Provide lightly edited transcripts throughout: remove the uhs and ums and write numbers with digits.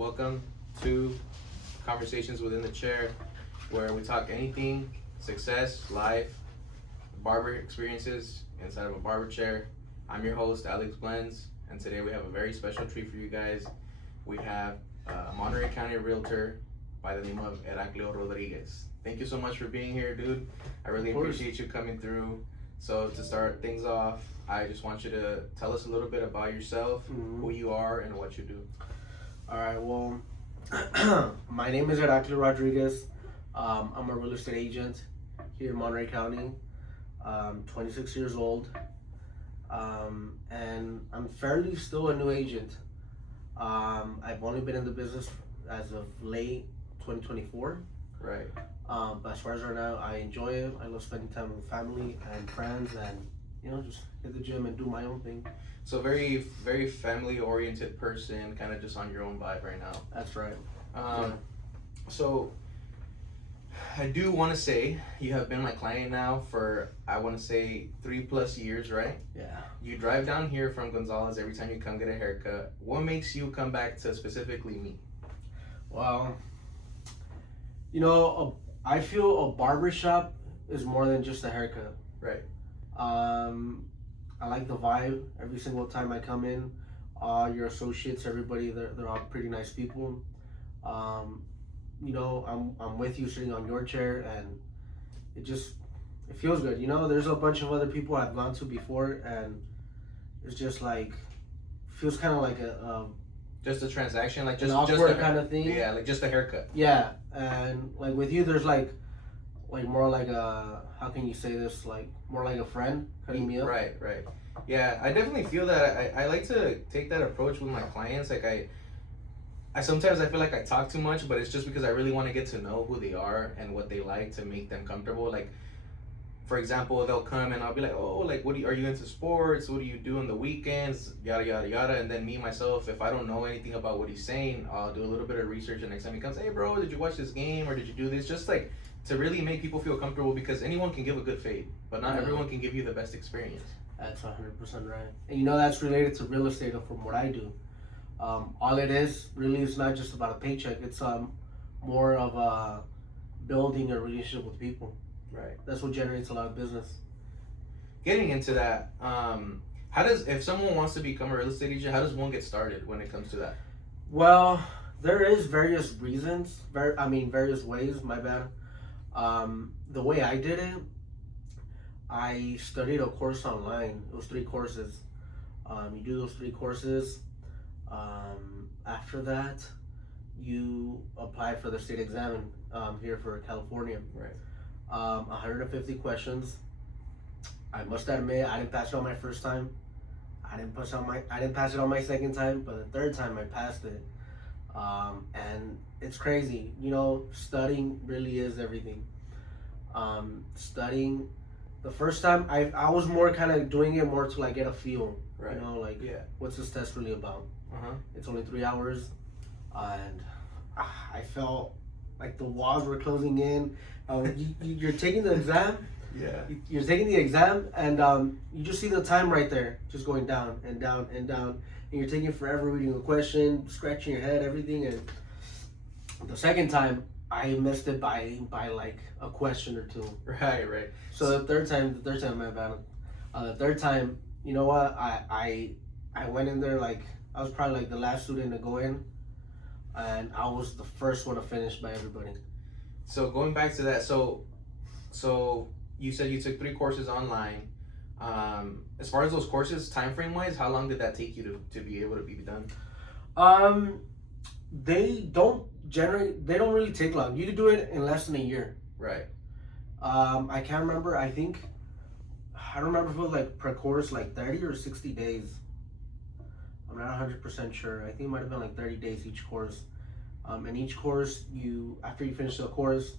Welcome to Conversations Within the Chair, where we talk anything success, life, barber experiences inside of a barber chair. I'm your host, Alex Blends, and today we have a very special treat for you guys. We have a Monterey County realtor by the name of Eraclio Rodriguez. Thank you so much for being here, dude. I really appreciate you coming through. So to start things off, I just want you to tell us a little bit about yourself, who you are, and what you do. All right, well, my name is Eraclio Rodriguez. I'm a real estate agent here in Monterey County. 26 years old, and I'm fairly still a new agent. I've only been in the business as of late 2024. Right. But as far as right now, I enjoy it. I love spending time with family and friends, and just hit the gym and do my own thing. So very, very family-oriented person, kind of just on your own vibe right now. That's right. So I do want to say you have been my client now for, I want to say, 3+ years, right? Yeah. You drive down here from Gonzalez every time you come get a haircut. What makes you come back to specifically me? Well, I feel a barbershop is more than just a haircut. Right. I like the vibe every single time I come in. Your associates, everybody, they're all pretty nice people. I'm with you sitting on your chair, and it feels good. There's a bunch of other people I've gone to before, and it's just like feels kind of like just a transaction, like just awkward kind of thing. Yeah, like just a haircut. Yeah, and like with you, there's like more like a, how can you say this, like more like a friend cutting me up. Right. Yeah, I definitely feel that. I like to take that approach with my clients. Like I sometimes I feel like I talk too much, but it's just because I really want to get to know who they are and what they like to make them comfortable. Like, for example, they'll come and I'll be like, oh, like, are you into sports? What do you do on the weekends? Yada, yada, yada. And then me, myself, if I don't know anything about what he's saying, I'll do a little bit of research. And next time he comes, hey, bro, did you watch this game? Or did you do this? Just like to really make people feel comfortable, because anyone can give a good fade, but not everyone can give you the best experience. That's 100% right. And that's related to real estate from what I do. All it is really is not just about a paycheck. It's more of building a relationship with people. Right. That's what generates a lot of business. Getting into that, if someone wants to become a real estate agent, how does one get started when it comes to that? Well, there is various reasons. Various ways. My bad. The way I did it, I studied a course online. It was 3 courses. You do those 3 courses. After that, you apply for the state exam here for California. Right. 150 questions. I must admit, I didn't pass it on my first time. I didn't pass it on my second time, but the 3rd time I passed it. And it's crazy. Studying really is everything. Studying, the first time I was more kind of doing it more to like get a feel. Right. What's this test really about? It's only 3 hours, and I felt like the walls were closing in. You're taking the exam. Yeah. You're taking the exam, and you just see the time right there, just going down and down and down, and you're taking forever reading the question, scratching your head, everything. And the second time, I missed it by like a question or 2. Right. So the third time, my bad. The 3rd time, you know what? I went in there like I was probably like the last student to go in, and I was the first one to finish by everybody. So going back to that, so you said you took 3 courses online. As far as those courses, time frame wise, how long did that take you to be able to be done? They don't really take long. You can do it in less than a year. Right. I can't remember. I don't remember if it was like per course like 30 or 60 days. I'm not 100% sure. I think it might have been like 30 days each course. And each course, after you finish the course,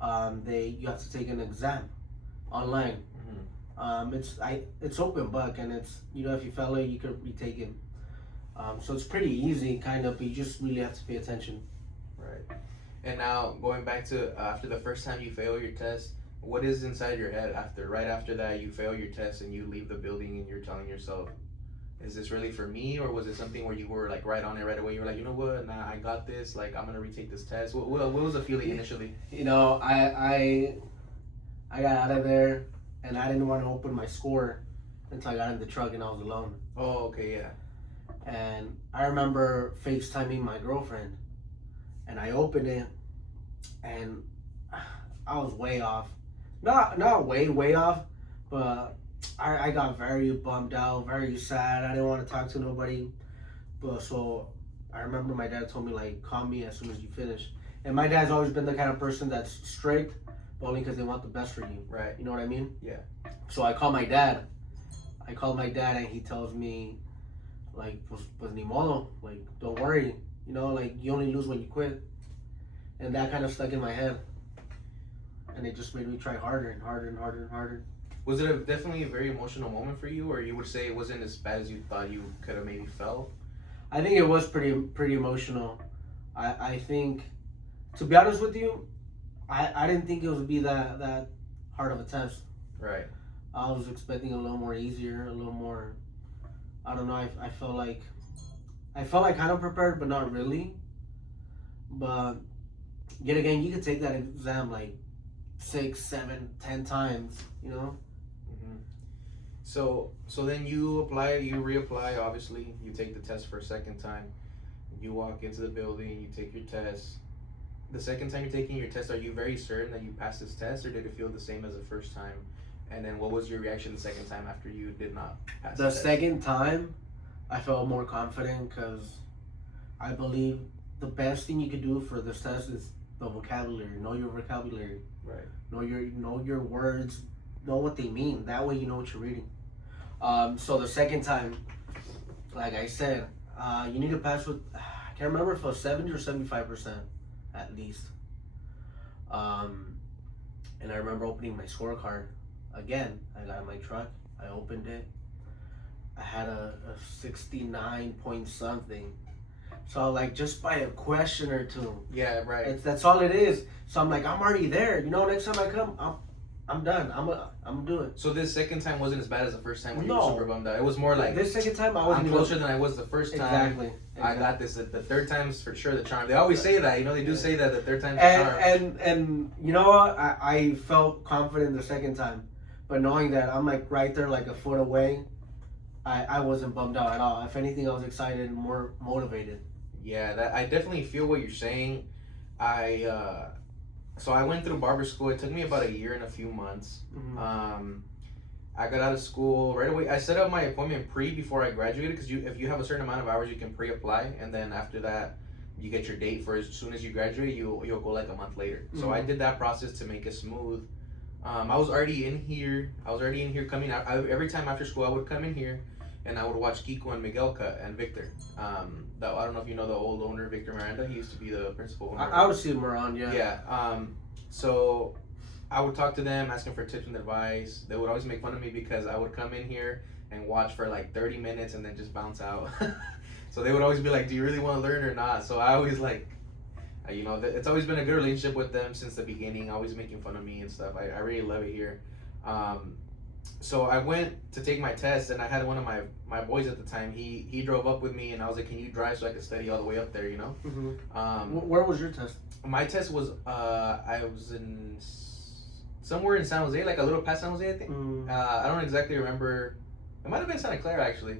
you have to take an exam online. It's open book, and it's if you fail it, you could retake it. So it's pretty easy, kind of, but you just really have to pay attention. Right. And now going back to after the first time you fail your test, what is inside your head right after that you fail your test and you leave the building and you're telling yourself, is this really for me, or was it something where you were like right on it right away? You were like, you know what, nah, I got this. Like, I'm gonna retake this test. What was the feeling initially? You know, I got out of there, and I didn't want to open my score until I got in the truck and I was alone. Oh, okay, yeah. And I remember FaceTiming my girlfriend, and I opened it, and I was way off. Not way off, but I got very bummed out, very sad. I didn't want to talk to nobody. But so I remember my dad told me, like, call me as soon as you finish. And my dad's always been the kind of person that's strict, but only because they want the best for you. Right. You know what I mean? Yeah. So I called my dad. And he tells me, like, pues ni modo. Like, don't worry. You know, like, you only lose when you quit. And that kind of stuck in my head. And it just made me try harder and harder and harder and harder. Was it definitely a very emotional moment for you, or you would say it wasn't as bad as you thought you could have maybe felt? I think it was pretty emotional. I think, to be honest with you, I didn't think it would be that hard of a test. Right. I was expecting a little more easier, a little more, I don't know, I felt like kind of prepared, but not really. But yet again, you could take that exam like 6, 7, 10 times, you know? Mm-hmm. So then you reapply, obviously. You take the test for a second time. You walk into the building, you take your test. The second time you're taking your test, are you very certain that you passed this test, or did it feel the same as the first time? And then what was your reaction the second time after you did not pass the test? Second time, I felt more confident because I believe the best thing you could do for this test is the vocabulary. Know your vocabulary. Right. Know your words. Know what they mean. That way you know what you're reading. So the second time, like I said, you need to pass with, I can't remember if it was 70 or 75% at least. And I remember opening my scorecard. Again, I got in my truck. I opened it. I had a 69 point something. So like just by a question or two. Yeah, right. That's all it is. So I'm like, I'm already there. You know, next time I come, I'm done. I'm doing it. So this second time wasn't as bad as the first time when you No. were super bummed out. It was more like, this second time I wasn't I'm closer than I was the first time. Exactly. I got this. The third time's for sure the charm. They always say that, you know, they do say that the third time's the charm. And you know what? I felt confident the second time. But knowing that I'm like right there, like a foot away, I wasn't bummed out at all. If anything, I was excited and more motivated. Yeah, that I definitely feel what you're saying. So I went through barber school. It took me about a year and a few months. Mm-hmm. I got out of school right away. I set up my appointment before I graduated because if you have a certain amount of hours, you can pre-apply, and then after that, you get your date for as soon as you graduate. You'll go like a month later. Mm-hmm. So I did that process to make it smooth. I was already in here coming out. Every time after school, I would come in here, and I would watch Kiko and Miguel cut and Victor. I don't know if you know the old owner, Victor Miranda. He used to be the principal owner. I would see him around, yeah. Yeah. So I would talk to them, asking for tips and advice. They would always make fun of me because I would come in here and watch for like 30 minutes and then just bounce out. So they would always be like, do you really want to learn or not? So I always like, you know, it's always been a good relationship with them since the beginning, always making fun of me and stuff. I really love it here. So I went to take my test, and I had one of my boys at the time. He drove up with me, and I was like, can you drive so I could study all the way up there, you know? Mm-hmm. Where was your test? My test was, I was in somewhere in San Jose, like a little past San Jose, I think. I don't exactly remember. It might have been Santa Clara, actually.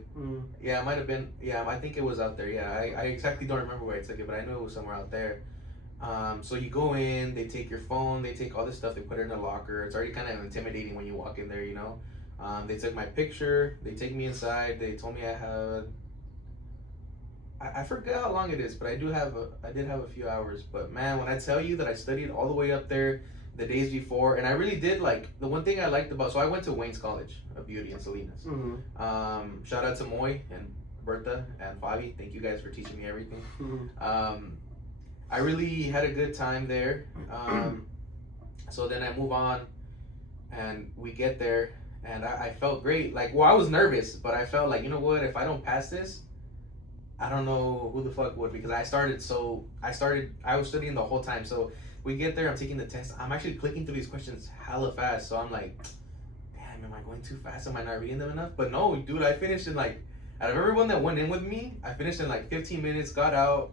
Yeah, it might have been. Yeah, I think it was out there. Yeah, I exactly don't remember where I took it, but I knew it was somewhere out there. So you go in, they take your phone, they take all this stuff, they put it in a locker. It's already kind of intimidating when you walk in there, you know. They took my picture, they take me inside, they told me I forget how long it is, but I did have a few hours. But man, when I tell you that I studied all the way up there the days before, and I really did, like, the one thing I liked about, so I went to Wayne's College of Beauty in Salinas. Mm-hmm. Shout out to Moy and Bertha and Fabi. Thank you guys for teaching me everything. Mm-hmm. I really had a good time there. So then I move on, and we get there, and I felt great. Like, well, I was nervous, but I felt like, you know what, if I don't pass this, I don't know who the fuck would, because I was studying the whole time. So we get there, I'm taking the test, I'm actually clicking through these questions hella fast. So I'm like, damn, am I going too fast? Am I not reading them enough? But no, dude, I finished out of everyone that went in with me, I finished in like 15 minutes, got out,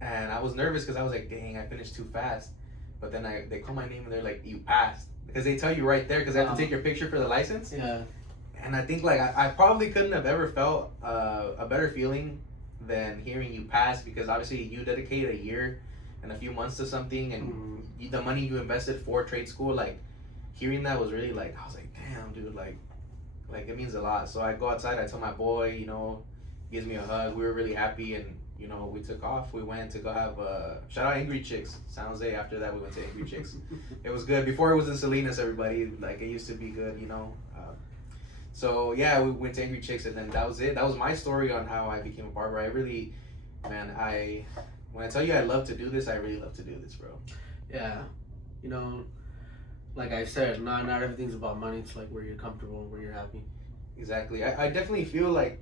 and I was nervous because I was like, dang, I finished too fast. But then they call my name and they're like, you passed. Because they tell you right there, because they have to take your picture for the license. Yeah. And I think like I probably couldn't have ever felt a better feeling than hearing you pass, because obviously you dedicate a year and a few months to something, and the money you invested for trade school, like hearing that was really like, I was like, damn, dude, like it means a lot. So I go outside, I tell my boy, you know, he gives me a hug. We were really happy, and you know, we took off. We went to go have shout out Angry Chicks, San Jose. After that, we went to Angry Chicks. It was good. Before it was in Salinas, everybody, like it used to be good, you know. So yeah, we went to Angry Chicks, and then that was it. That was my story on how I became a barber. I really, man, when I tell you I love to do this, I really love to do this, bro. Yeah, you know, like I said, not everything's about money. It's like where you're comfortable, where you're happy. Exactly. I definitely feel like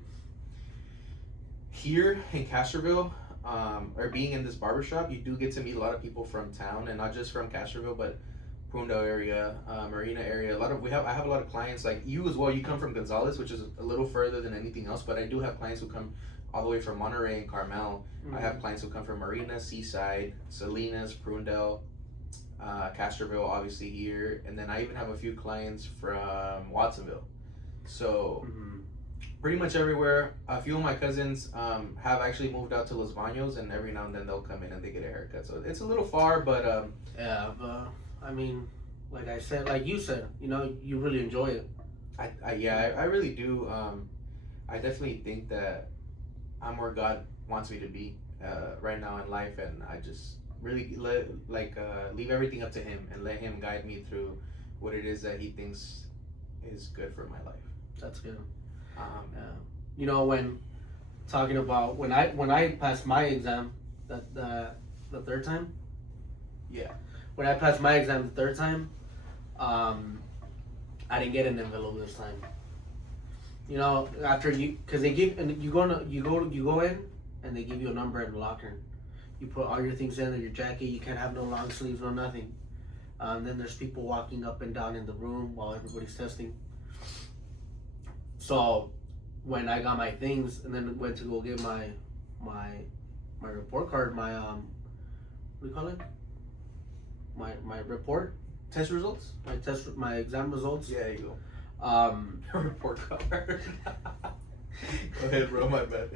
here in Castroville, or being in this barbershop, you do get to meet a lot of people from town, and not just from Castroville, but Prundale area, Marina area. I have a lot of clients like you as well. You come from Gonzales, which is a little further than anything else, but I do have clients who come all the way from Monterey and Carmel. I have clients who come from Marina, Seaside, Salinas, Prundale, Castroville, obviously here, and then I even have a few clients from Watsonville. So pretty much everywhere. A few of my cousins have actually moved out to Los Baños, and every now and then they'll come in and they get a haircut. So it's a little far, but yeah, but I mean, like I said, like you said, you know, you really enjoy it. I really do. I definitely think that I'm where God wants me to be right now in life, and I just really leave everything up to Him and let Him guide me through what it is that He thinks is good for my life. That's good. Yeah. You know, when talking about when I passed my exam the third time. Yeah. When I passed my exam the third time, I didn't get an envelope this time. You know, after because they give, and you go in, and they give you a number in the locker. You put all your things in, your jacket. You can't have no long sleeves, no nothing. Then there's people walking up and down in the room while everybody's testing. So when I got my things and then went to go get my report card, my what do you call it? My report, Test results? my exam results. Yeah, there you go. Report card. Go ahead, bro. My bad.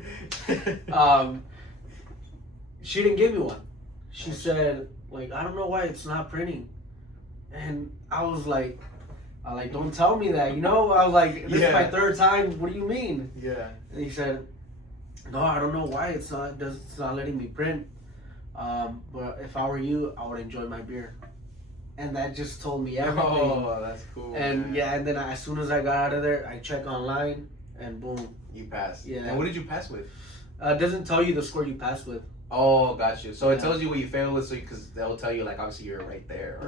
She didn't give me one. She said, like, I don't know why it's not printing. And I was like, don't tell me that, you know? I was like, this is my third time. What do you mean? Yeah. And he said, no, I don't know why it's not letting me print. But if I were you, I would enjoy my beer. And that just told me everything. Oh, that's cool. And man. yeah, and then as soon as I got out of there, I check online, and boom. You passed. Yeah. And what did you pass with? It doesn't tell you the score you passed with. Oh, got you. So it tells you what you failed with, so because they'll tell you like obviously you're right there,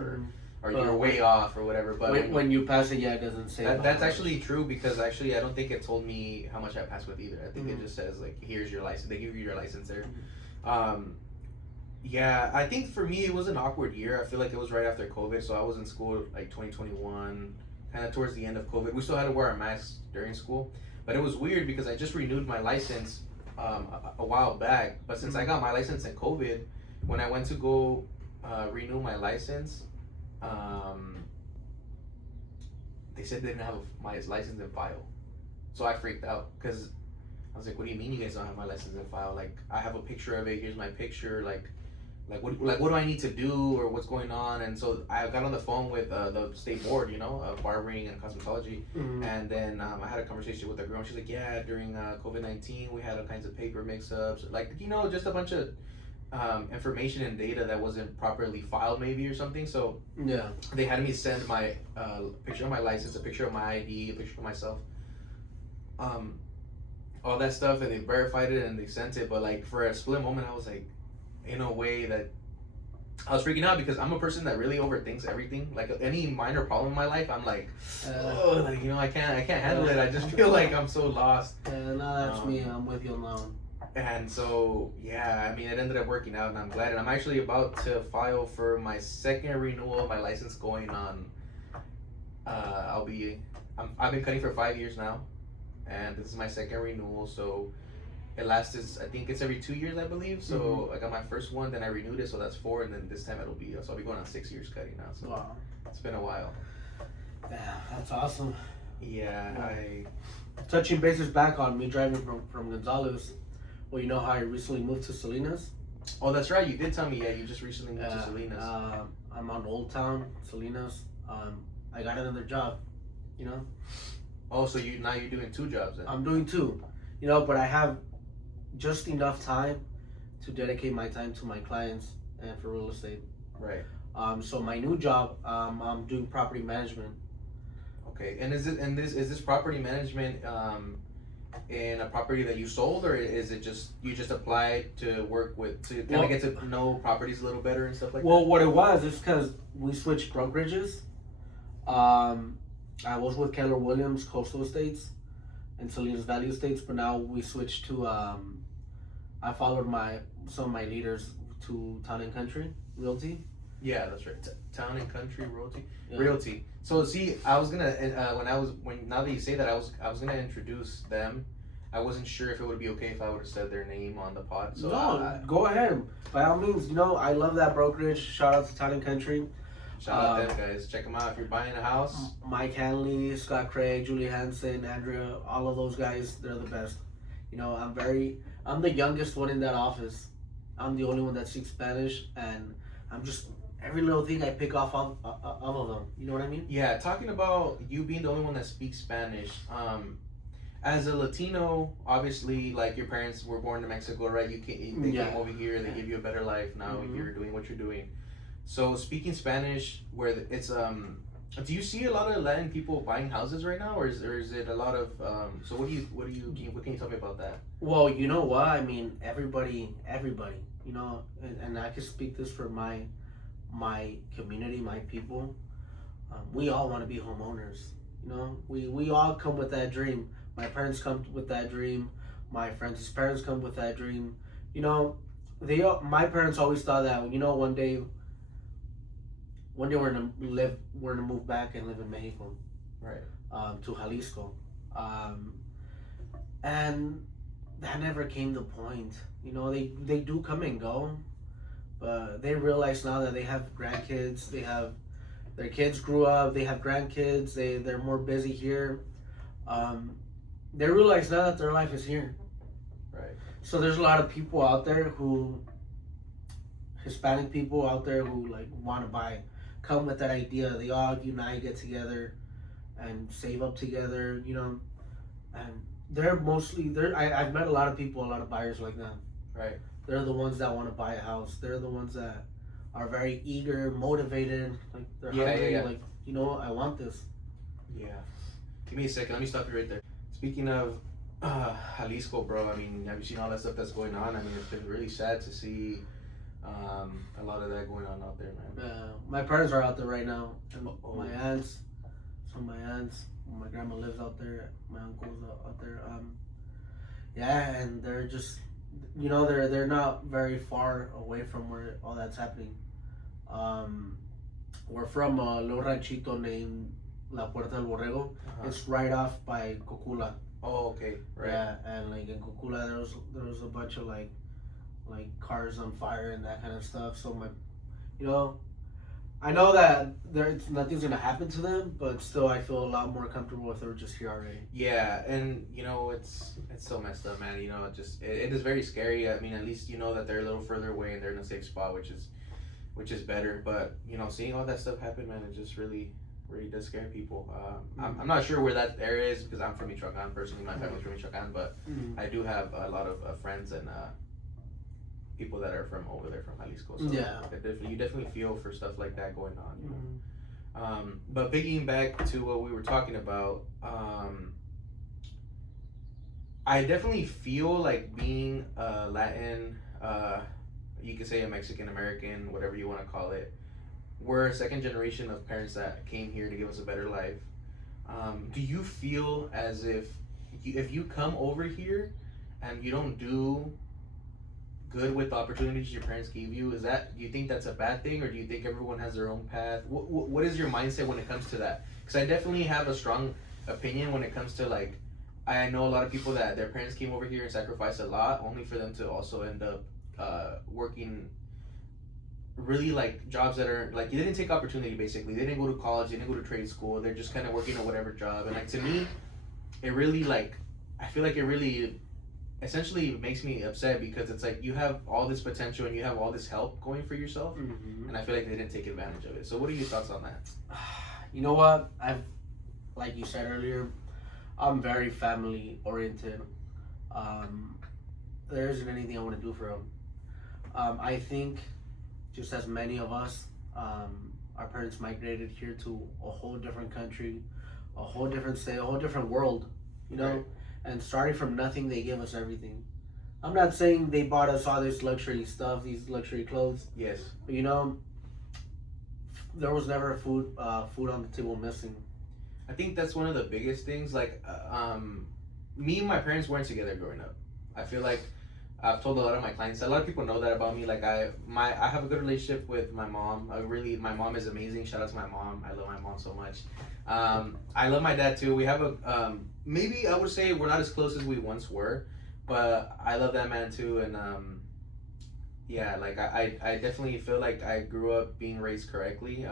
or you're way off or whatever. But when you pass it, it doesn't say. That's actually true, because actually I don't think it told me how much I passed with either. I think it just says like, here's your license. They give you your license there. Yeah, I think for me it was an awkward year. I feel like it was right after COVID, so I was in school like 2021, kind of towards the end of COVID. We still had to wear our masks during school, but it was weird because I just renewed my license a while back. But since I got my license in COVID, when I went to go renew my license, they said they didn't have my license in file. So I freaked out because I was like, what do you mean you guys don't have my license in file? Like, I have a picture of it. Here's my picture. Like what do I need to do, or what's going on? And so I got on the phone with the state board, you know, of barbering and cosmetology. And then I had a conversation with a girl, and she's like, yeah, during COVID-19, we had all kinds of paper mix-ups. Like, you know, just a bunch of information and data that wasn't properly filed maybe or something. So yeah, they had me send my picture of my license, a picture of my ID, a picture of myself, all that stuff, and they verified it and they sent it. But like for a split moment, I was like, in a way that I was freaking out, because I'm a person that really overthinks everything. Like any minor problem in my life, I'm like, oh, like, you know, I can't handle it. I just feel like I'm so lost. No, that's me. I'm with you on that one. And so, yeah, I mean, it ended up working out, and I'm glad. And I'm actually about to file for my second renewal of my license going on. I've been cutting for 5 years now. and this is my second renewal. So it lasts. I think it's every 2 years, I believe. So I got my first one, then I renewed it, so that's 4, and then this time it'll be. So I'll be going on 6 years cutting now. So Wow. it's been a while. Yeah, that's awesome. Yeah, Touching bases back on me driving from Gonzales. Well, you know how I recently moved to Salinas? Oh, that's right. You did tell me. Yeah, you just recently moved to Salinas. I'm on Old Town, Salinas. I got another job, you know? Oh, so you're doing 2 jobs then? I'm doing 2, you know, but I have just enough time to dedicate my time to my clients and for real estate. Right. So my new job, I'm doing property management. Okay, and is this property management in a property that you sold, or is it just you just applied to work with to kind of get to know properties a little better and stuff like that? Well, what it was is because we switched brokerages. I was with Keller Williams Coastal Estates and Salinas Valley Estates, but now we switched to I followed some of my leaders to Town and Country Realty. Yeah, that's right. Town and Country Realty. Yeah. Realty. So see, I was gonna now that you say that, I was gonna introduce them. I wasn't sure if it would be okay if I would have said their name on the pod. So no, go ahead. By all means, you know, I love that brokerage. Shout out to Town and Country. Shout out them guys. Check them out if you're buying a house. Mike Hanley, Scott Craig, Julie Hansen, Andrea, all of those guys, they're the best. You know, I'm the youngest one in that office. I'm the only one that speaks Spanish, and I'm just every little thing I pick off of them. You know what I mean? Yeah, talking about you being the only one that speaks Spanish. As a Latino, obviously, like your parents were born in Mexico, right? They came over here. They give you a better life. Now you're doing what you're doing. So speaking Spanish, it's do you see a lot of Latin people buying houses right now, or is it a lot of so what can you tell me about that? Well, you know what? I mean, everybody, you know, and I can speak this for my community, my people. We all want to be homeowners. You know, we all come with that dream. My parents come with that dream. My friends' parents come with that dream. You know, my parents always thought that, you know, one day we're gonna move back and live in Mexico, right? To Jalisco, and that never came to point. You know, they do come and go, but they realize now that they have grandkids. Their kids grew up. They have grandkids. They're more busy here. They realize now that their life is here. Right. So there's a lot of people out there Hispanic people out there who like want to come with that idea. They all unite, get together, and save up together. You know, and I've met a lot of people, a lot of buyers like that. Right. They're the ones that want to buy a house. They're the ones that are very eager, motivated. Like they're hungry. Yeah. Like, you know, I want this. Yeah. Give me a second. Let me stop you right there. Speaking of Jalisco, bro. I mean, have you seen all that stuff that's going on? I mean, it's been really sad to see a lot of that going on out there, man. My parents are out there right now. And my aunts. My grandma lives out there. My uncle's out there. Yeah, and they're just, you know, they're not very far away from where all that's happening. We're from a little ranchito named La Puerta del Borrego. It's right off by Cocula. Oh, okay, right. Yeah, and like in Cocula, there was a bunch of like cars on fire and that kind of stuff. So you know, I know that nothing's gonna happen to them, but still, I feel a lot more comfortable if they're just here already. Yeah, and you know, it's so messed up, man. You know, it is very scary. I mean, at least you know that they're a little further away and they're in a safe spot, which is better. But you know, seeing all that stuff happen, man, it just really does scare people. I'm not sure where that area is because I'm from Michoacan personally. My family's from Michoacan, but I do have a lot of friends and people that are from over there from Jalisco. So yeah, you definitely feel for stuff like that going on. You know? But piggying back to what we were talking about, I definitely feel like being a Latin, you could say a Mexican American, whatever you want to call it. We're a second generation of parents that came here to give us a better life. Do you feel as if you come over here and you don't do good with the opportunities your parents gave you, do you think that's a bad thing, or do you think everyone has their own path? What is your mindset when it comes to that? Because I definitely have a strong opinion when it comes to like I know a lot of people that their parents came over here and sacrificed a lot, only for them to also end up working really like jobs that are like, you didn't take opportunity. Basically, they didn't go to college, they didn't go to trade school. They're just kind of working at whatever job. And like, to me, it really like, I feel like it really essentially makes me upset, because it's like you have all this potential and you have all this help going for yourself, and I feel like they didn't take advantage of it. So what are your thoughts on that? You know what? Like you said earlier, I'm very family oriented. There isn't anything I want to do for them. I think, just as many of us, our parents migrated here to a whole different country, a whole different state, a whole different world, you know? Right. And starting from nothing, they gave us everything. I'm not saying they bought us all this luxury stuff, these luxury clothes. Yes. But, you know, there was never food on the table missing. I think that's one of the biggest things. Like, me and my parents weren't together growing up. I feel like I've told a lot of my clients, a lot of people know that about me. Like, I have a good relationship with my mom. My mom is amazing. Shout out to my mom. I love my mom so much. I love my dad too. We have a, maybe I would say we're not as close as we once were, but I love that man too. And yeah, like I definitely feel like I grew up being raised correctly.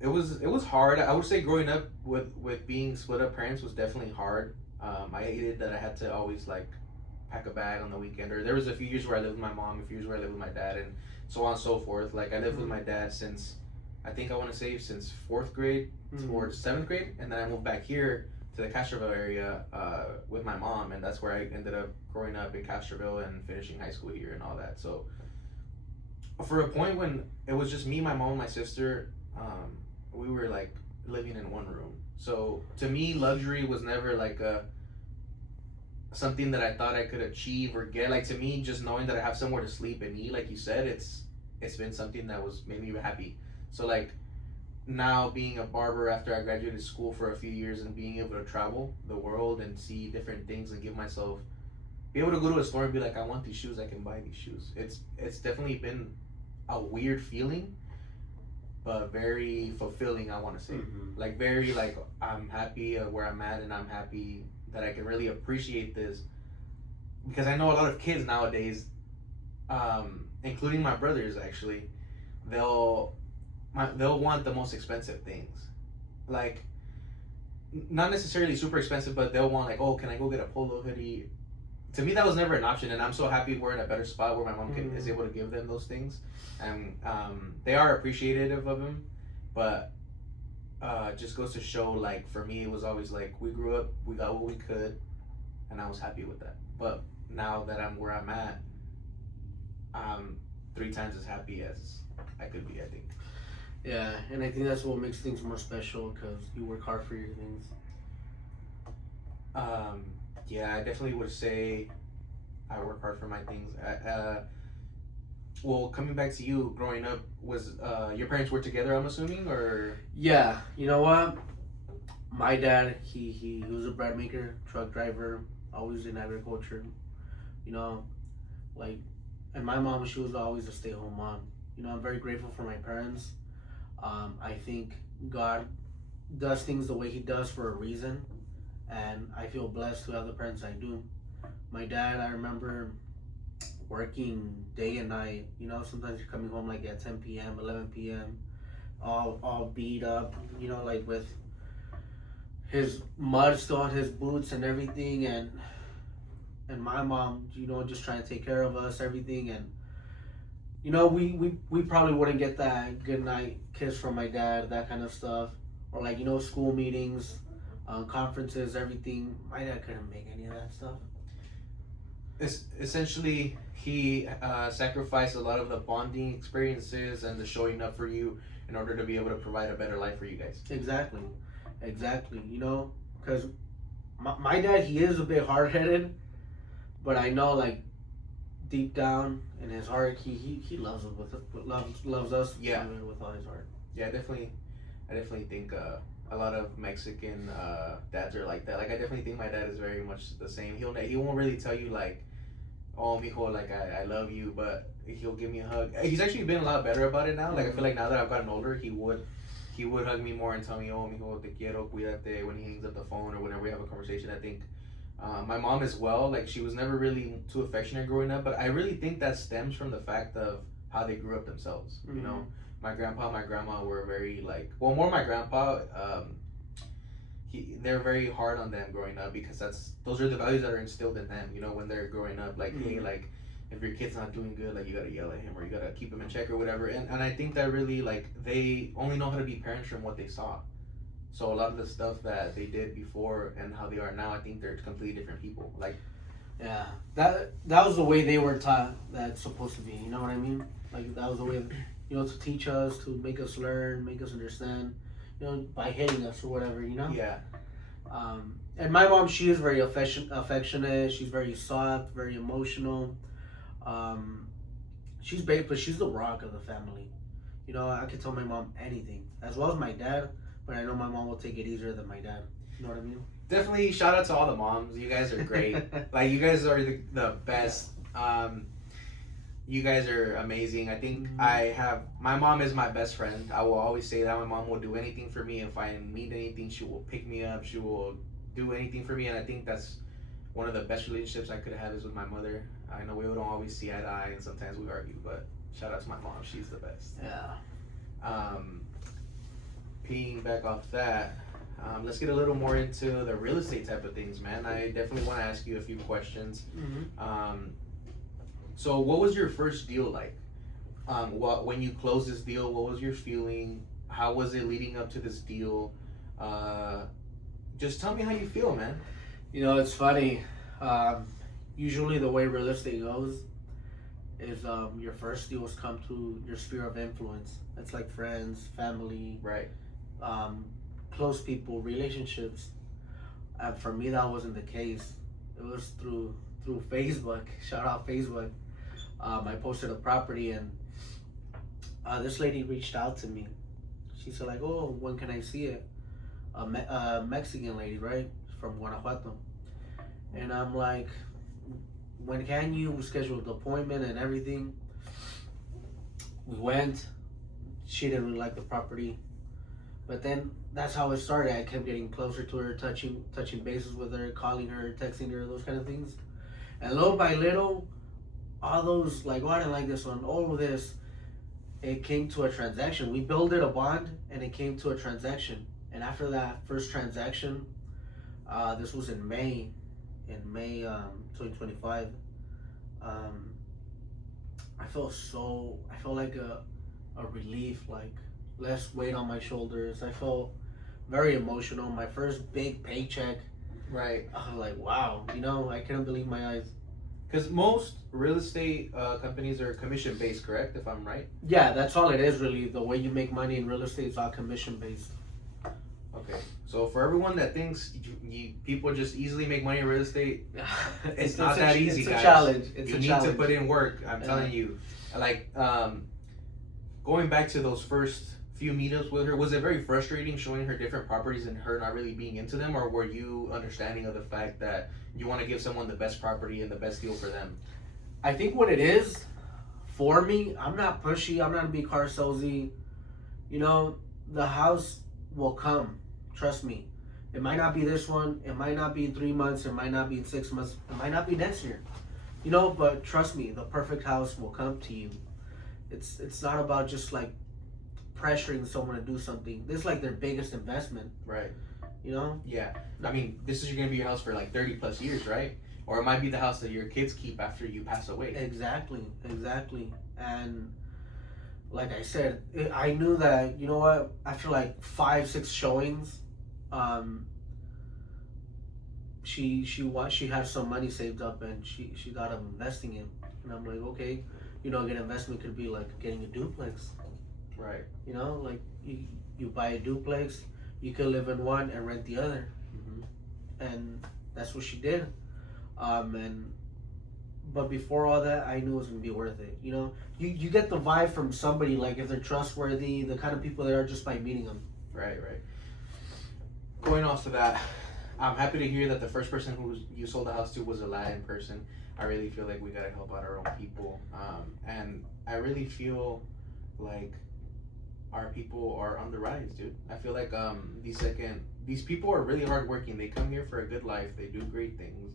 It was hard. I would say growing up with being split up parents was definitely hard. I hated that I had to always like pack a bag on the weekend. Or there was a few years where I lived with my mom, a few years where I lived with my dad, and so on and so forth. Like, I lived with my dad since, I think I want to say since 4th grade towards 7th grade, and then I moved back here to the Castroville area with my mom, and that's where I ended up growing up in Castroville and finishing high school here and all that. So for a point when it was just me, my mom, and my sister, we were like living in one room. So to me, luxury was never like something that I thought I could achieve or get. Like, to me, just knowing that I have somewhere to sleep and eat, like you said, it's been something that made me happy. So like, now being a barber after I graduated school for a few years and being able to travel the world and see different things and be able to go to a store and be like, I want these shoes, I can buy these shoes. It's definitely been a weird feeling, but very fulfilling, I want to say. Like, very, like, I'm happy where I'm at, and I'm happy that I can really appreciate this, because I know a lot of kids nowadays, including my brothers actually, they'll want the most expensive things, like, not necessarily super expensive, but they'll want like, oh, can I go get a polo hoodie? To me, that was never an option, and I'm so happy we're in a better spot where my mom is able to give them those things, and they are appreciative of them, but just goes to show, like, for me, it was always like, we grew up, we got what we could, and I was happy with that. But now that I'm where I'm at, I'm 3 times as happy as I could be, I think. Yeah, and I think that's what makes things more special, because you work hard for your things. Yeah, I definitely would say I work hard for my things. Well, coming back to you, growing up, was your parents were together, I'm assuming, or? Yeah, you know what? My dad, he was a bread maker, truck driver, always in agriculture, you know, like, and my mom, she was always a stay-at-home mom. You know, I'm very grateful for my parents. I think God does things the way he does for a reason, and I feel blessed to have the parents I do. My dad, I remember working day and night. You know, sometimes you're coming home like at 10 p.m., 11 p.m., all beat up, you know, like with his mud still on his boots and everything, and my mom, you know, just trying to take care of us, everything. And you know, we probably wouldn't get that good night kiss from my dad, that kind of stuff, or like, you know, school meetings, conferences, everything. My dad couldn't make any of that stuff. Essentially, he sacrificed a lot of the bonding experiences and the showing up for you in order to be able to provide a better life for you guys. Exactly. You know, because my dad, he is a bit hard-headed, but I know, like, deep down in his heart, he loves us loves us. Yeah. With all his heart. Yeah, I definitely think a lot of Mexican dads are like that. Like, I definitely think my dad is very much the same. He won't really tell you like, oh, mijo, like, I love you, but he'll give me a hug. He's actually been a lot better about it now. Like, I feel like now that I've gotten older, he would he would hug me more and tell me, "Oh, mijo, te quiero, cuídate," when he hangs up the phone or whenever we have a conversation. I think my mom as well. Like she was never really too affectionate growing up, but I really think that stems from the fact of how they grew up themselves. Mm-hmm. You know, my grandpa, my grandma were very like, well, more my grandpa. They're very hard on them growing up because those are the values that are instilled in them. You know, when they're growing up, like, hey, like, if your kid's not doing good, like, you gotta yell at him or you gotta keep him in check or whatever. And I think that really, like, they only know how to be parents from what they saw. So a lot of the stuff that they did before and how they are now, I think they're completely different people. Like, yeah, that was the way they were taught. That's supposed to be. You know what I mean? Like that was the way, to teach us, to make us learn, make us understand. By hitting us or whatever. Yeah. And my mom, she is very affectionate. She's very soft, very emotional. She's big, but she's the rock of the family. I can tell my mom anything, as well as my dad. But I know my mom will take it easier than my dad. You know what I mean? Definitely shout out to all the moms. You guys are great. Like, you guys are the best. You guys are amazing. I think my mom is my best friend. I will always say that. My mom will do anything for me. If I need anything, she will pick me up. She will do anything for me. And I think that's one of the best relationships I could have is with my mother. I know we don't always see eye to eye and sometimes we argue, but shout out to my mom. She's the best. Yeah. Peeing back off that, let's get a little more into the real estate type of things, man. I definitely want to ask you a few questions. So what was your first deal like? When you closed this deal, what was your feeling? How was it leading up to this deal? Just tell me how you feel, man. It's funny. Usually the way real estate goes is your first deals come to your sphere of influence. It's like friends, family, right? Close people, relationships. For me, that wasn't the case. It was through Facebook. Shout out Facebook. I posted a property and this lady reached out to me. She said like, "Oh, when can I see it?" A Mexican lady, right, from Guanajuato. And I'm like, "When can you?" We scheduled the appointment and everything. We went. She didn't really like the property, but then that's how it started. I kept getting closer to her, touching bases with her, calling her, texting her, those kind of things. And little by little, all those like, "Oh, I didn't like this one. Oh, this." It came to a transaction. We built a bond, and it came to a transaction. And after that first transaction, this was in May 2025. I felt like a relief, like less weight on my shoulders. I felt very emotional. My first big paycheck. Right. I was like, wow, I couldn't believe my eyes. Because most real estate companies are commission based, correct? If I'm right. Yeah, that's all it is really. The way you make money in real estate is all commission based. Okay, so for everyone that thinks people just easily make money in real estate, it's not that easy, guys. It's a challenge. You need to put in work. I'm telling you. Like, going back to those first few meetups with her, was it very frustrating showing her different properties and her not really being into them, or were you understanding of the fact that you want to give someone the best property and the best deal for them? I think what it is, for me, I'm not pushy. I'm not a big car salesy. The house will come. Trust me. It might not be this one. It might not be in 3 months. It might not be in 6 months. It might not be next year. But trust me, the perfect house will come to you. It's not about just like pressuring someone to do something. This is like their biggest investment. Right. Yeah. I mean, this is going to be your house for like 30 plus years, right? Or it might be the house that your kids keep after you pass away. Exactly. And like I said, I knew that, after like 5-6 showings, she had some money saved up and she thought of investing in. And I'm like, okay, an investment could be like getting a duplex. Right. Like you buy a duplex, you could live in one and rent the other. And that's what she did. But before all that, I knew it was gonna be worth it. You get the vibe from somebody, like if they're trustworthy, the kind of people they are just by meeting them. Right. Going off of that, I'm happy to hear that the first person who you sold the house to was a Latin person. I really feel like we gotta help out our own people, and I really feel like our people are on the rise, dude. I feel like these people are really hardworking. They come here for a good life. They do great things,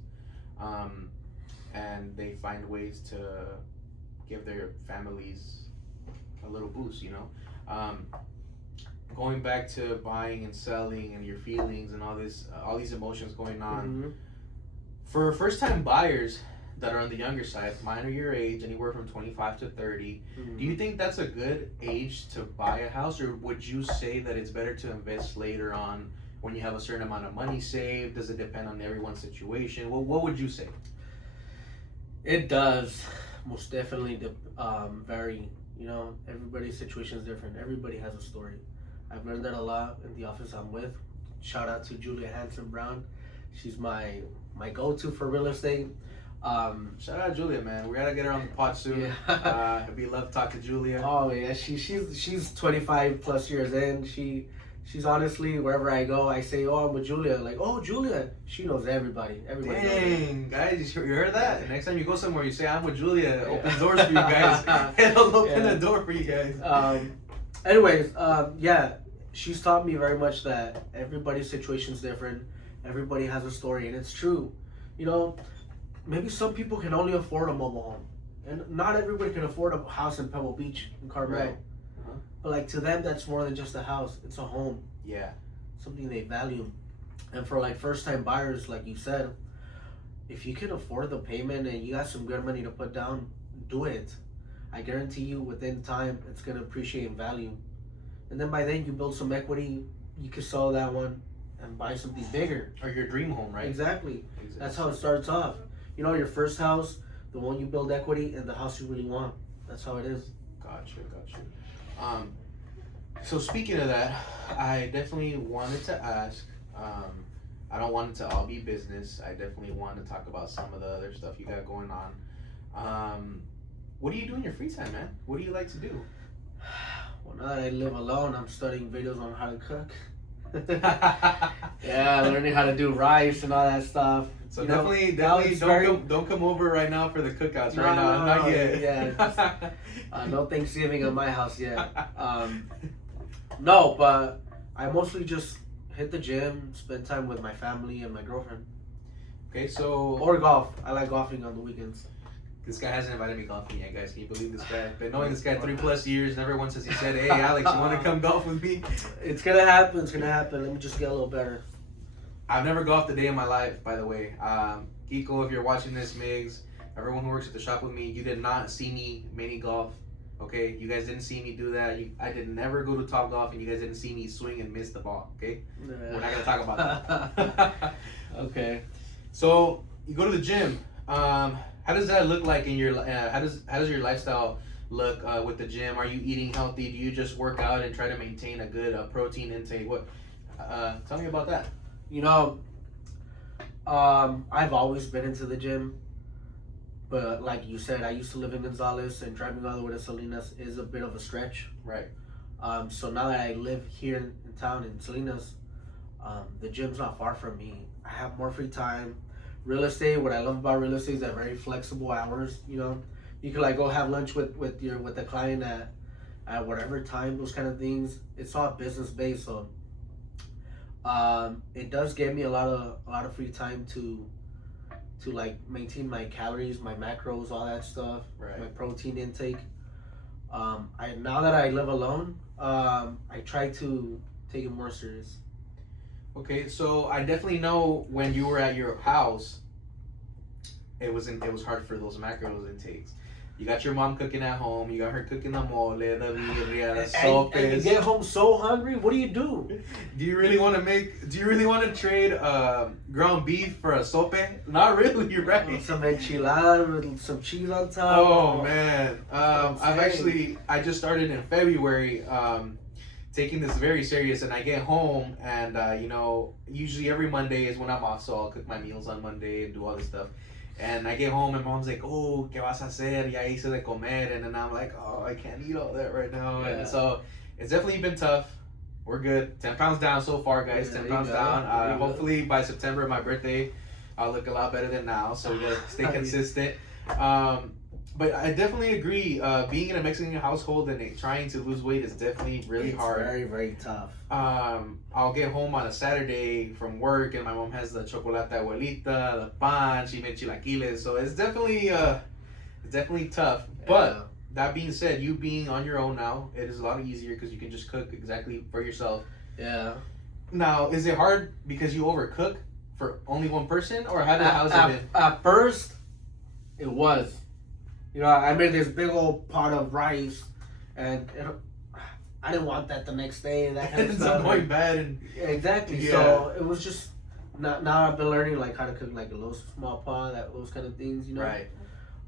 and they find ways to give their families a little boost. Going back to buying and selling and your feelings and all these emotions going on. Mm-hmm. For first-time buyers that are on the younger side, mine are your age, anywhere from 25 to 30. Mm-hmm. Do you think that's a good age to buy a house, or would you say that it's better to invest later on when you have a certain amount of money saved? Does it depend on everyone's situation? What would you say? It does most definitely vary. Everybody's situation is different. Everybody has a story. I've learned that a lot in the office I'm with. Shout out to Julia Hanson-Brown. She's my go-to for real estate. Shout out Julia, man. We gotta get her on the pod soon. Yeah. It'd be love to talk to Julia. Oh yeah, she's 25 plus years in. She's honestly, wherever I go, I say, oh, I'm with Julia. Like, oh, Julia. She knows everybody. Everybody knows her. Dang, guys, you heard that? The next time you go somewhere, you say, I'm with Julia. It opens doors for you guys. It'll open a door for you guys. Anyways, yeah, she's taught me very much that everybody's situation's different. Everybody has a story, and it's true. Maybe some people can only afford a mobile home. And not everybody can afford a house in Pebble Beach, in Carmel. Right. But like to them, that's more than just a house. It's a home. Yeah. Something they value. And for like first-time buyers, like you said, if you can afford the payment and you got some good money to put down, do it. I guarantee you within time, it's going to appreciate in value. And then by then you build some equity, you can sell that one and buy something bigger. Or your dream home, right? Exactly. That's how it starts off. Your first house, the one you build equity, and the house you really want. That's how it is. Gotcha. So speaking of that, I definitely wanted to ask, I don't want it to all be business. I definitely want to talk about some of the other stuff you got going on. What do you do in your free time, man? What do you like to do? Well, now that I live alone, I'm studying videos on how to cook. Yeah, learning how to do rice and all that stuff. So definitely don't come over right now for the cookouts right now. Not yet. Yeah, no Thanksgiving at my house yet. No, but I mostly just hit the gym, spend time with my family and my girlfriend. Okay, so or golf. I like golfing on the weekends. This guy hasn't invited me golfing yet, guys. Can you believe this guy? Been knowing this guy 3+ years. Never once has he said, "Hey, Alex, you want to come golf with me?" It's gonna happen. Let me just get a little better. I've never golfed a day in my life, by the way. Kiko, if you're watching this, Migs, everyone who works at the shop with me, you did not see me mini golf. Okay, you guys didn't see me do that. I did never go to Top Golf, and you guys didn't see me swing and miss the ball. Okay, we're not gonna talk about that. Okay. So you go to the gym. How does that look like in your? How does your lifestyle look with the gym? Are you eating healthy? Do you just work out and try to maintain a good protein intake? What? Tell me about that. I've always been into the gym, but like you said, I used to live in Gonzales, and driving all the way to Salinas is a bit of a stretch. Right. So now that I live here in town in Salinas, the gym's not far from me. I have more free time. Real estate, what I love about real estate is that very flexible hours. You can like go have lunch with the client at whatever time, those kind of things. It's all business based, so it does give me a lot of free time to like maintain my calories, my macros, all that stuff. Right. My protein intake. Now that I live alone, I try to take it more serious. Okay, so I definitely know when you were at your house, it was hard for those macros intakes. You got your mom cooking at home. You got her cooking the mole, the birria, the sopes. And you get home so hungry. What do you do? Do you really want to trade ground beef for a sope? Not really, right? Some enchilada with some cheese on top. Oh man, I just started in February. Taking this very serious, and I get home and usually every Monday is when I'm off, so I'll cook my meals on Monday and do all this stuff. And I get home and mom's like, "Oh, ¿qué vas a hacer? Ya hice de comer," and then I'm like, "Oh, I can't eat all that right now." Yeah. And so it's definitely been tough. We're good. 10 pounds down so far, guys. 10 pounds down. Hopefully by September, my birthday, I'll look a lot better than now. So we gotta stay consistent. But I definitely agree. Being in a Mexican household and trying to lose weight is definitely really It's hard. very, very tough. I'll get home on a Saturday from work and my mom has the chocolate abuelita, the pan, she made chilaquiles. So it's definitely tough. But that being said, you being on your own now, it is a lot easier because you can just cook exactly for yourself. Yeah. Now, is it hard because you overcook for only one person, or how's it been? At first, it was. You know, I made this big old pot of rice, and I didn't want that the next day. That kind of It's stuff. going bad. And Exactly. Yeah. So it was just now I've been learning like how to cook like a little small pot, those kind of things. You know. right.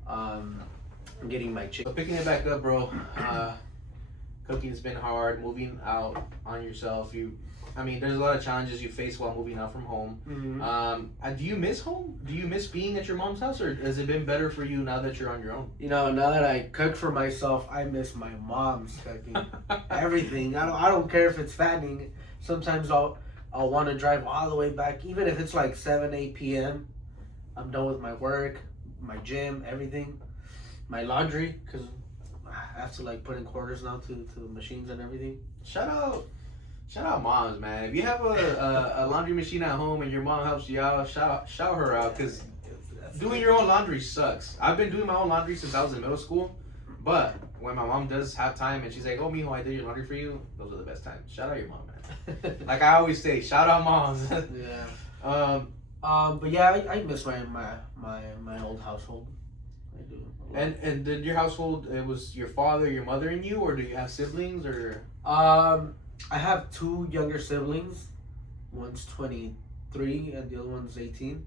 I'm getting my So chicken. picking it back up, bro. Cooking's been hard. Moving out on yourself, there's a lot of challenges you face while moving out from home. Mm-hmm. Do you miss home? Do you miss being at your mom's house, or has it been better for you now that you're on your own? You know, now that I cook for myself, I miss my mom's cooking. Everything. I don't care if it's fattening. Sometimes I'll want to drive all the way back, even if it's like 7, 8 p.m. I'm done with my work, my gym, everything, my laundry, because I have to like put in quarters now to the machines and everything. Shout out moms, man. If you have a laundry machine at home and your mom helps you out, shout her out, because doing your own laundry sucks. I've been doing my own laundry since I was in middle school, but when my mom does have time and she's like, "Oh, mijo, I did your laundry for you," those are the best times. Shout out your mom, man. Like I always say, shout out moms. Yeah. But yeah, I miss my old household. I do. And did your household, it was your father, your mother, and you, or do you have siblings, or? I have 2 younger siblings. One's 23 and the other one's 18.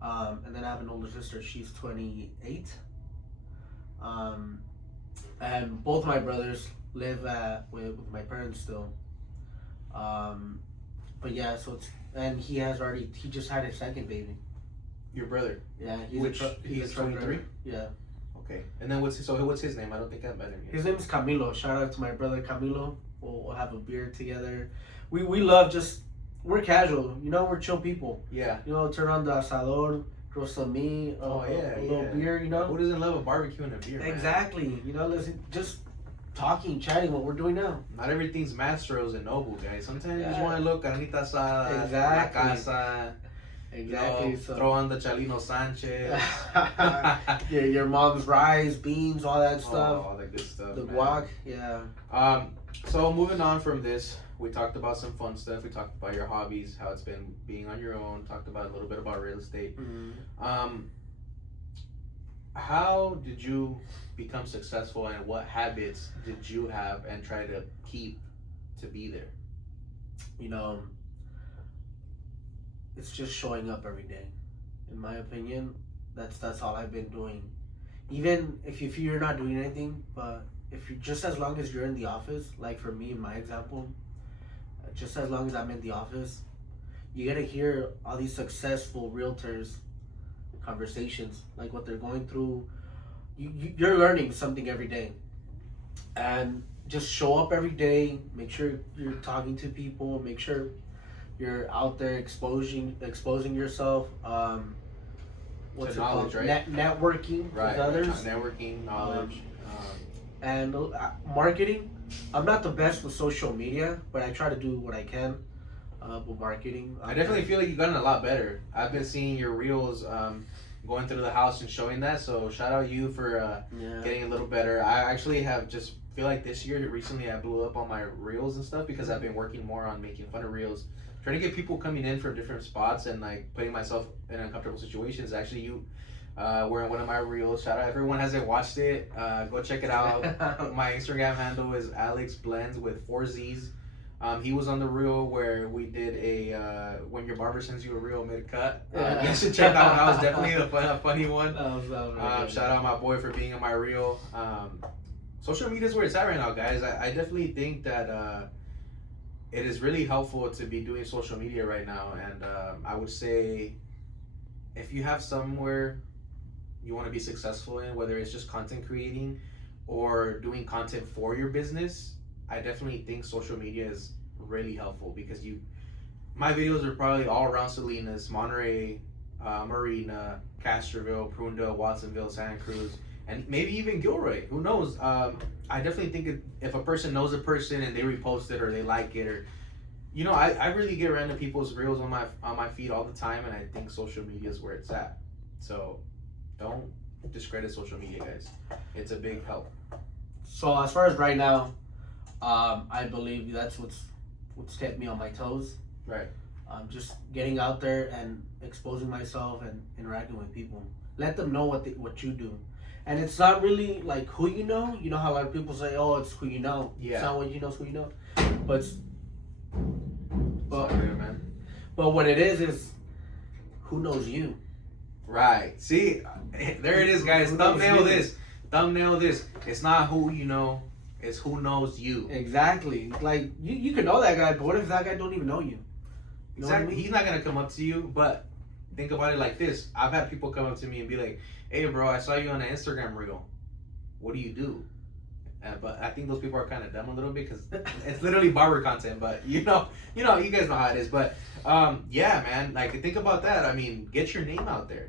And then I have an older sister. She's 28. And both my brothers live with my parents still. But yeah, and he just had his second baby. Your brother? Yeah, he's 23? Yeah. Okay. And then what's his name? I don't think I've met him yet. His name's Camilo. Shout out to my brother Camilo. We'll have a beer together. We love we're casual, you know, we're chill people. Yeah. You know, turn on the asador, grow some meat, a little beer, you know. Who doesn't love a barbecue and a beer, Exactly. Man? You know, listen, just talking, chatting, what we're doing now. Not everything's Mastros and Noble, guys. Sometimes you just want to look carnita asada, Exactly. la casa. Exactly. You know, throw on the Chalino Sanchez. your mom's rice, beans, all that Oh, stuff. all that good stuff. The man. guac, yeah. So moving on from this, we talked about some fun stuff. We talked about your hobbies, how it's been being on your own. Talked about a little bit about real estate. Mm-hmm. How did you become successful, and what habits did you have and try to keep to be there? You know, it's just showing up every day. In my opinion, that's all I've been doing. Even if you're not doing anything, but if you just as long as you're in the office, like for me in my example, just as long as I'm in the office, you gotta hear all these successful realtors conversations, like what they're going through. You're learning something every day, and just show up every day. Make sure you're talking to people. Make sure you're out there exposing yourself. What's it knowledge, called? right? Networking with others. Networking, knowledge. And marketing. I'm not the best with social media, but I try to do what I can with marketing. I definitely feel like you've gotten a lot better. I've been seeing your reels going through the house and showing that, so shout out you for getting a little better. I actually have just feel like this year recently I blew up on my reels and stuff because I've been working more on making fun of reels, trying to get people coming in from different spots and like putting myself in uncomfortable situations. Actually, you were in one of my reels. Shout out, everyone hasn't watched it, go check it out. My Instagram handle is Alex Blends with 4 Z's. He was on the reel where we did a when your barber sends you a reel mid-cut. You should check that one out. It was definitely a funny one. Shout out my boy for being on my reel. Social media is where it's at right now, guys. I definitely think that it is really helpful to be doing social media right now. And I would say if you have somewhere you want to be successful in, whether it's just content creating or doing content for your business, I definitely think social media is really helpful because my videos are probably all around Salinas, Monterey, Marina, Castroville, Prunedale, Watsonville, Santa Cruz, and maybe even Gilroy. Who knows? I definitely think if a person knows a person and they repost it or they like it, or I really get random people's reels on my feed all the time, and I think social media is where it's at. So don't discredit social media, guys. It's a big help. So as far as right now, I believe that's what's kept me on my toes. Right. Just getting out there and exposing myself and interacting with people. Let them know what you do. And it's not really like who you know. You know how a lot of people say, "Oh, it's who you know." Yeah. It's not what you know, it's who you know. But Sorry, man. But what it is who knows you. Right. See, there it is, guys. Thumbnail this. Thumbnail this. It's not who you know. It's who knows you. Exactly. Like you can know that guy, but what if that guy don't even know you? You know Exactly. what I mean? He's not gonna come up to you, but think about it like this. I've had people come up to me and be like, "Hey, bro, I saw you on an Instagram reel. What do you do?" But I think those people are kind of dumb a little bit because it's literally barber content. But you guys know how it is. But yeah, man, like think about that. I mean, get your name out there.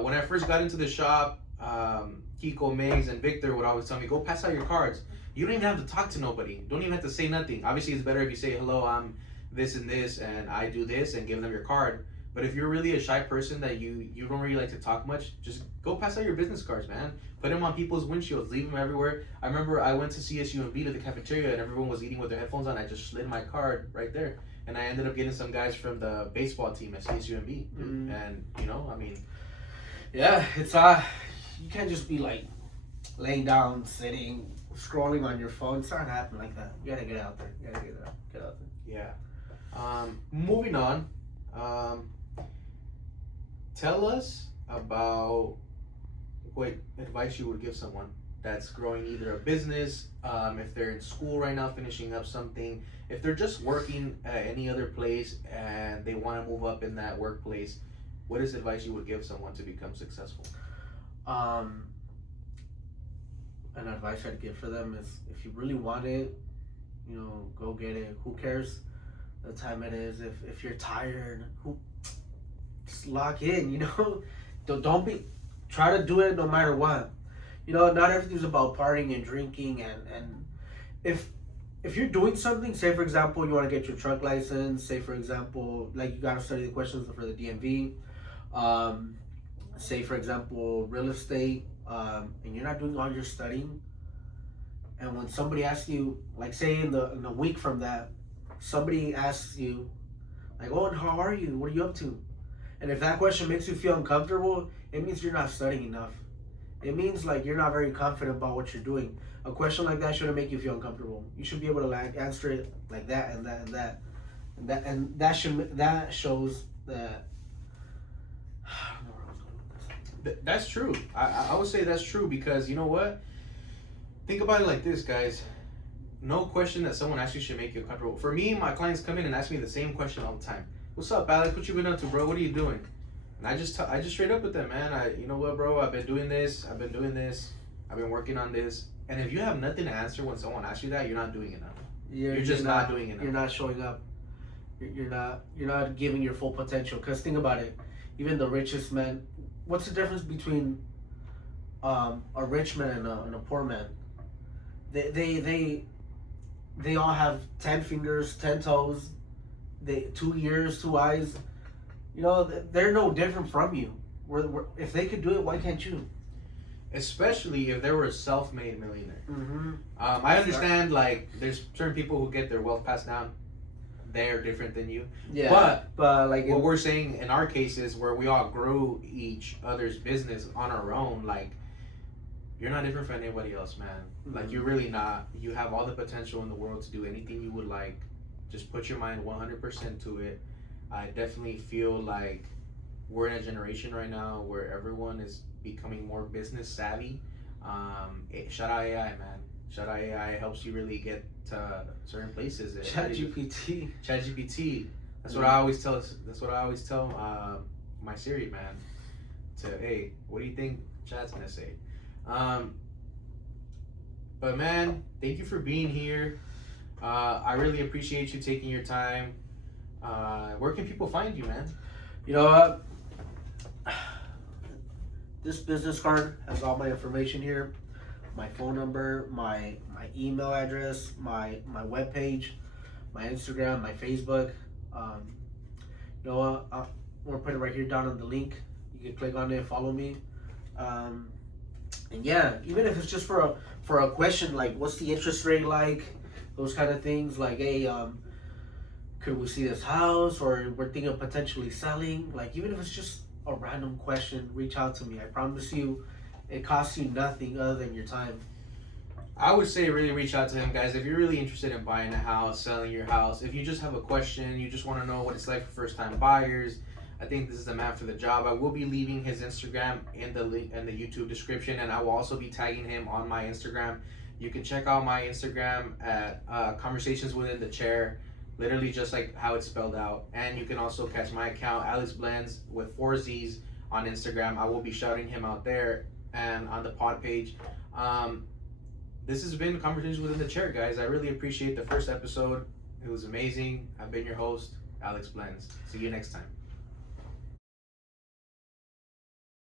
When I first got into the shop, Kiko, Megs, and Victor would always tell me, "Go pass out your cards. You don't even have to talk to nobody. Don't even have to say nothing. Obviously, it's better if you say, 'Hello, I'm this and this, and I do this,' and give them your card." But if you're really a shy person that you don't really like to talk much, just go pass out your business cards, man. Put them on people's windshields, leave them everywhere. I remember I went to CSUMB to the cafeteria and everyone was eating with their headphones on. I just slid my card right there, and I ended up getting some guys from the baseball team at CSUMB. And I mean, yeah, it's you can't just be like laying down, sitting, scrolling on your phone. It's not happening like that. You gotta get out there. You gotta get out there. Yeah. Moving on. Tell us about what advice you would give someone that's growing either a business, if they're in school right now finishing up something, if they're just working at any other place and they want to move up in that workplace. What is advice you would give someone to become successful? An advice I'd give for them is if you really want it, go get it. Who cares the time it is? If you're tired, just lock in, don't try to do it no matter what. Not everything's about partying and drinking and if you're doing something, say for example you want to get your truck license, say for example like you got to study the questions for the DMV, say for example real estate, and you're not doing all your studying, and when somebody asks you, like say in a week from that, somebody asks you like, "Oh, and how are you? What are you up to?" And if that question makes you feel uncomfortable, it means you're not studying enough. It means like you're not very confident about what you're doing. A question like that shouldn't make you feel uncomfortable. You should be able to like answer it like that and that and that and that shows that. I don't know where I was going with this. That's true. I would say that's true because you know what? Think about it like this, guys. No question that someone asks you should make you uncomfortable. For me, my clients come in and ask me the same question all the time. "What's up, Alex? What you been up to, bro? What are you doing?" And I just straight up with them, man. You know what, bro? I've been doing this. I've been working on this. And if you have nothing to answer when someone asks you that, you're not doing enough. You're just not doing enough. You're not showing up. You're not giving your full potential. Cause think about it. Even the richest man. What's the difference between a rich man and a poor man? They all have 10 fingers, 10 toes. 2 ears, 2 eyes. They're no different from you. If they could do it, why can't you? Especially if they were a self-made millionaire. Mm-hmm. I understand, like, there's certain people who get their wealth passed down. They're different than you. Yeah. But like what we're saying in our cases where we all grew each other's business on our own, like, you're not different from anybody else, man. Mm-hmm. Like, you're really not. You have all the potential in the world to do anything you would like. Just put your mind 100% to it. I definitely feel like we're in a generation right now where everyone is becoming more business savvy. Shout out AI, man. Shout out AI helps you really get to certain places. ChatGPT. That's what I always tell. That's what I always tell my Siri, man. Hey, what do you think Chat's gonna say? But man, thank you for being here. I really appreciate you taking your time. Where can people find you, man? You know what? This business card has all my information here, my phone number, my email address, my webpage, my Instagram, my Facebook. You know what? I'm gonna put it right here down on the link. You can click on it, follow me. And yeah, even if it's just for a question like what's the interest rate like, those kind of things, like hey, could we see this house, or we're thinking of potentially selling, like even if it's just a random question, reach out to me. I promise you it costs you nothing other than your time. I would say really reach out to him, guys, if you're really interested in buying a house, selling your house. If you just have a question, you just want to know what it's like for first-time buyers, I think this is the man for the job. I will be leaving his Instagram in the link in the YouTube description, and I will also be tagging him on my Instagram. You can check out my Instagram at Conversations Within the Chair, literally just like how it's spelled out. And you can also catch my account, Alex Blends, with 4 Z's on Instagram. I will be shouting him out there and on the pod page. This has been Conversations Within the Chair, guys. I really appreciate the first episode. It was amazing. I've been your host, Alex Blends. See you next time.